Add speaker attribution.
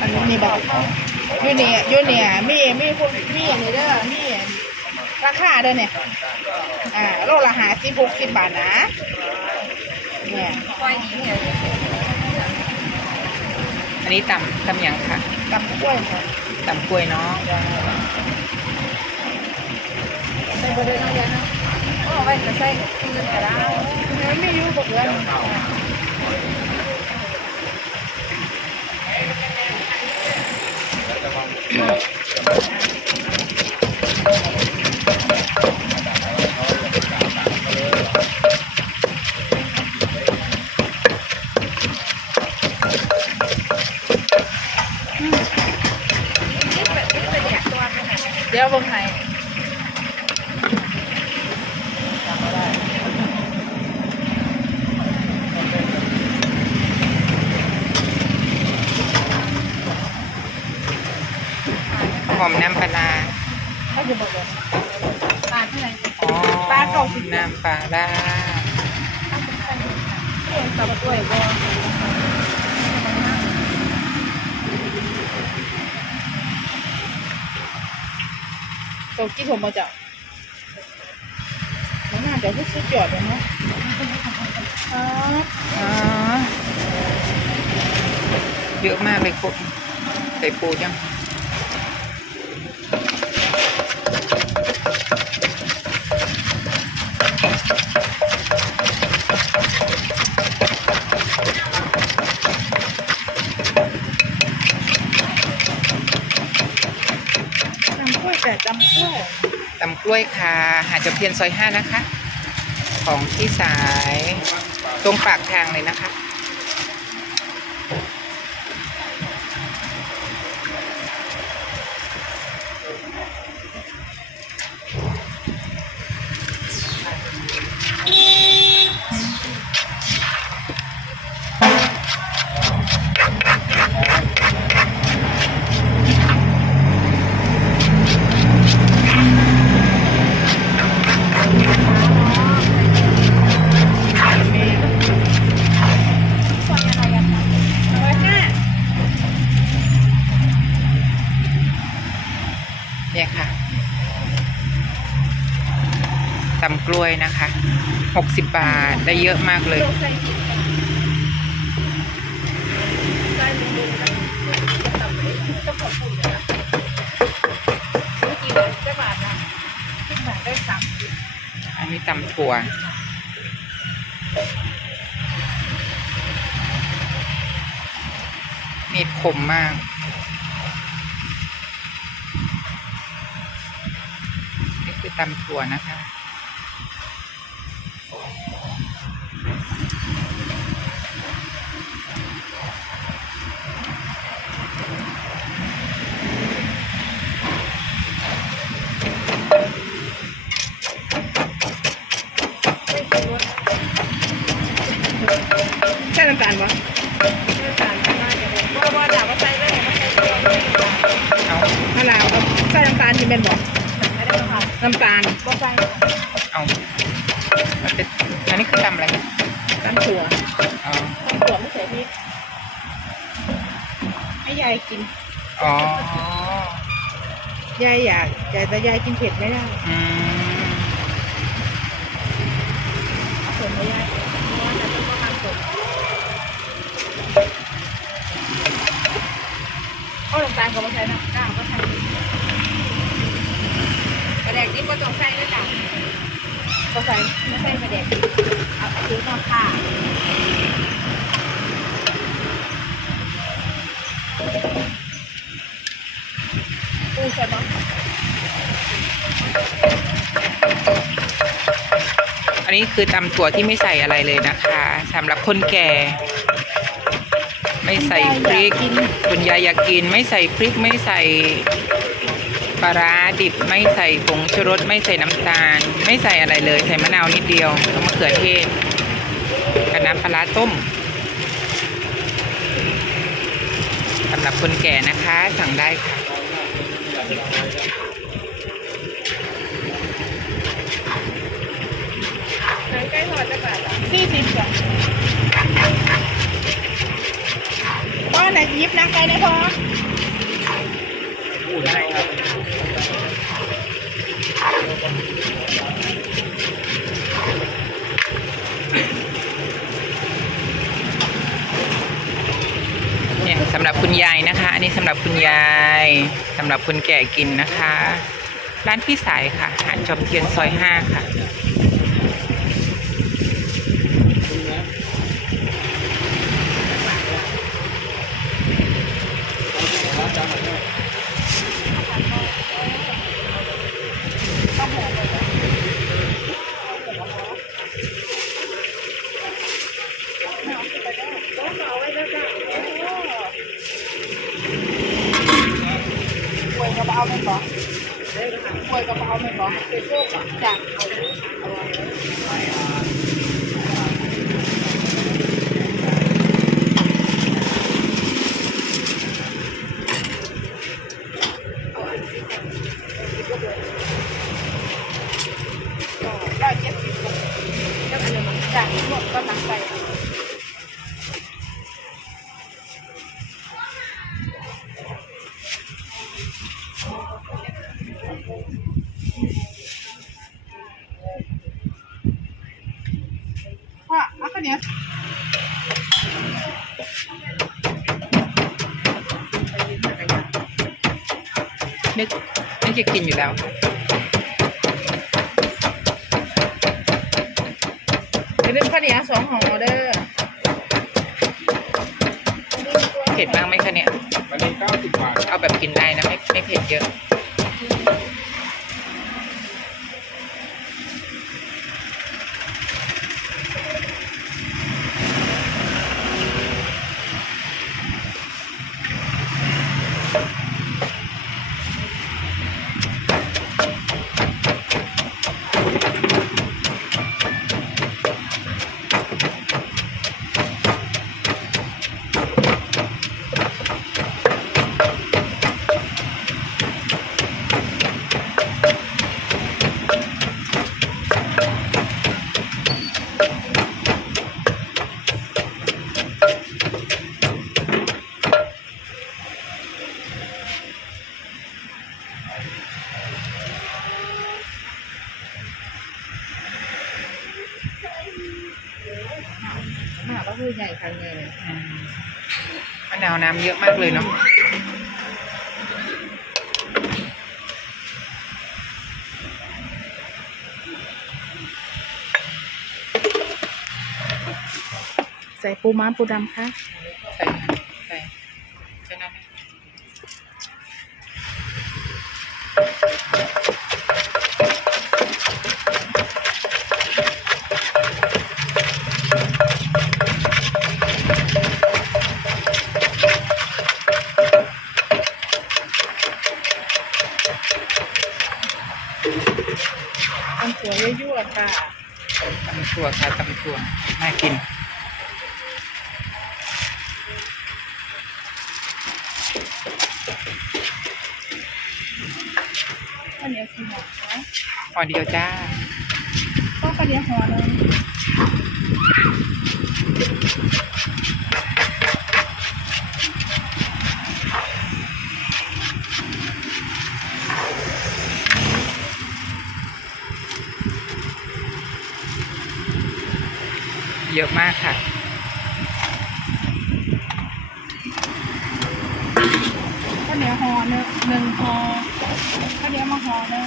Speaker 1: อันนี้บอกยูเนี่ยยูเนี่ยมีมีพวกมีอันนี้เด้อมีราคาเด้อเนี่ยอ่าโลละหาสิบหกสิบบาทนะเนี่ย
Speaker 2: อันนี้ตำตำหยังค่ะ
Speaker 1: ตำกล้วยค่ะ
Speaker 2: ตำกล้วยเนาะ
Speaker 1: ใส่บะเดยน้องยานะอ๋อไว้จะใส่คืนก็ได้ไม่อยู่บกเดือน เดี๋ยวเบิ่งให้
Speaker 2: อมน้ำปลาร้า
Speaker 1: เขาจะบอกเลยปลาที่ไหน
Speaker 2: อ๋อ
Speaker 1: ปลาเก่าสิบ
Speaker 2: น้ำปลาร้า
Speaker 1: เองตำกล้วยบ่ตัวกี่ผมมาจากมันน่าจะพูดสุดยอดเลยเนาะครับ
Speaker 2: อ๋อเยอะมากเลยคุณใส่ปูยัง
Speaker 1: ตำกล้วยแต่ตำกล้วย
Speaker 2: ตำ กล้วยค่ะ หาดจอมเทียนซอยห้านะคะ ของที่สายตรงปากทางเลยนะคะ ตำกล้วยนะคะหกสิบบาทได้เยอะมากเลย
Speaker 1: อันนี้
Speaker 2: ตำถั่วนี่คมมากนี่คือตำถั่วนะคะ
Speaker 1: มใส่เกลือไม่ได้
Speaker 2: เอา
Speaker 1: มะนาวกับใส่น้ำตาลที่เป็นบอก
Speaker 3: ไม่ได้ค่ะ
Speaker 1: น้ำตาล
Speaker 3: ก็ใส่
Speaker 2: เอามันเป็นอันนี้คือตำอะไร
Speaker 1: น้ำถั่ว
Speaker 2: อ๋อ
Speaker 1: น้ำถั่วไม่ใส่พริกให้ยายกิน
Speaker 2: อ๋อยา
Speaker 1: ยอยากแต่ยายกินเผ็ดไม่ได้
Speaker 2: อืม
Speaker 1: เอาส่วนไม่ยายเพราะว่าจะต้องมาทำส่วน เอาน้ำตาลก็ไมาใส่น้ำ
Speaker 3: ก้าวก็ใส่กระแดกนี่ก็ต้องใส่ด้วยจ้ะ
Speaker 1: ก็ใส่
Speaker 3: ไม่ใส่กระแดกเอาไปซื้อข้าวผ้า
Speaker 1: ปูใส่บ้าง
Speaker 2: อันนี้คือตำถั่วที่ไม่ใส่อะไรเลยนะคะสำหรับคนแก่ ไม่ใส่พริกคุณยายอยากกิน ไม่ใส่พริกไม่ใส่ปลาร้าดิบไม่ใส่ผงชูรสไม่ใส่น้ำตาล ไม่ใส่อะไรเลย ใส่มะนาวนิดเดียวแล้วมะเขือเทศกับน้ำปลาร้าต้มสำหรับคนแก่นะคะสั่งได้ค่ะ
Speaker 1: นังไก่ทอดจะบาทสี่สิบจ้ะ ยิบนักไปนะพอ
Speaker 4: ได้ครับ
Speaker 2: เนี่ยสำหรับคุณยายนะคะ อันนี้สำหรับคุณยายสำหรับคนแก่กินนะคะ ร้านพี่สายค่ะหาดจอมเทียนซอยห้าค่ะ
Speaker 1: ป่วยกระ เป๋าไม่บอกป่วยกระเป๋าไม่บอกเป็นโรคจ้ะเอา ร้อยเจ็ดสิบแล้วอันนั้นจ้ะหมดก็นักไปพ่อเอาข้าวเหนียว
Speaker 2: นึกนึกจะกินอยู่แล้ว
Speaker 1: เดี๋ยวเป็นข้าวเหนียวสองห่อเด้อ
Speaker 2: เผ็ดบ้างไหมคะเนี่ย
Speaker 4: วันนี้เก้าสิบบาท
Speaker 2: เอาแบบกินได้นะไม่ไม่เผ็ดเยอะ
Speaker 1: คือใหญ่คันเลย
Speaker 2: อืมมะนาวน้ำเยอะมากเลยเนาะ
Speaker 1: ใส่ปูม้าปูดำค่ะ
Speaker 2: ถั่วค่ะตำถั่วน่ากิน
Speaker 1: ข้าวเหนียวสีหอมนะ
Speaker 2: พอเดียวจ้า
Speaker 1: ก็ข้าวเหนียวห่อหนึง
Speaker 2: เยอะมากค่ะ
Speaker 1: ข้าวเหนียวห่อหนึงหนึ่งห่อข้าวเหนียวมาห่อหนึง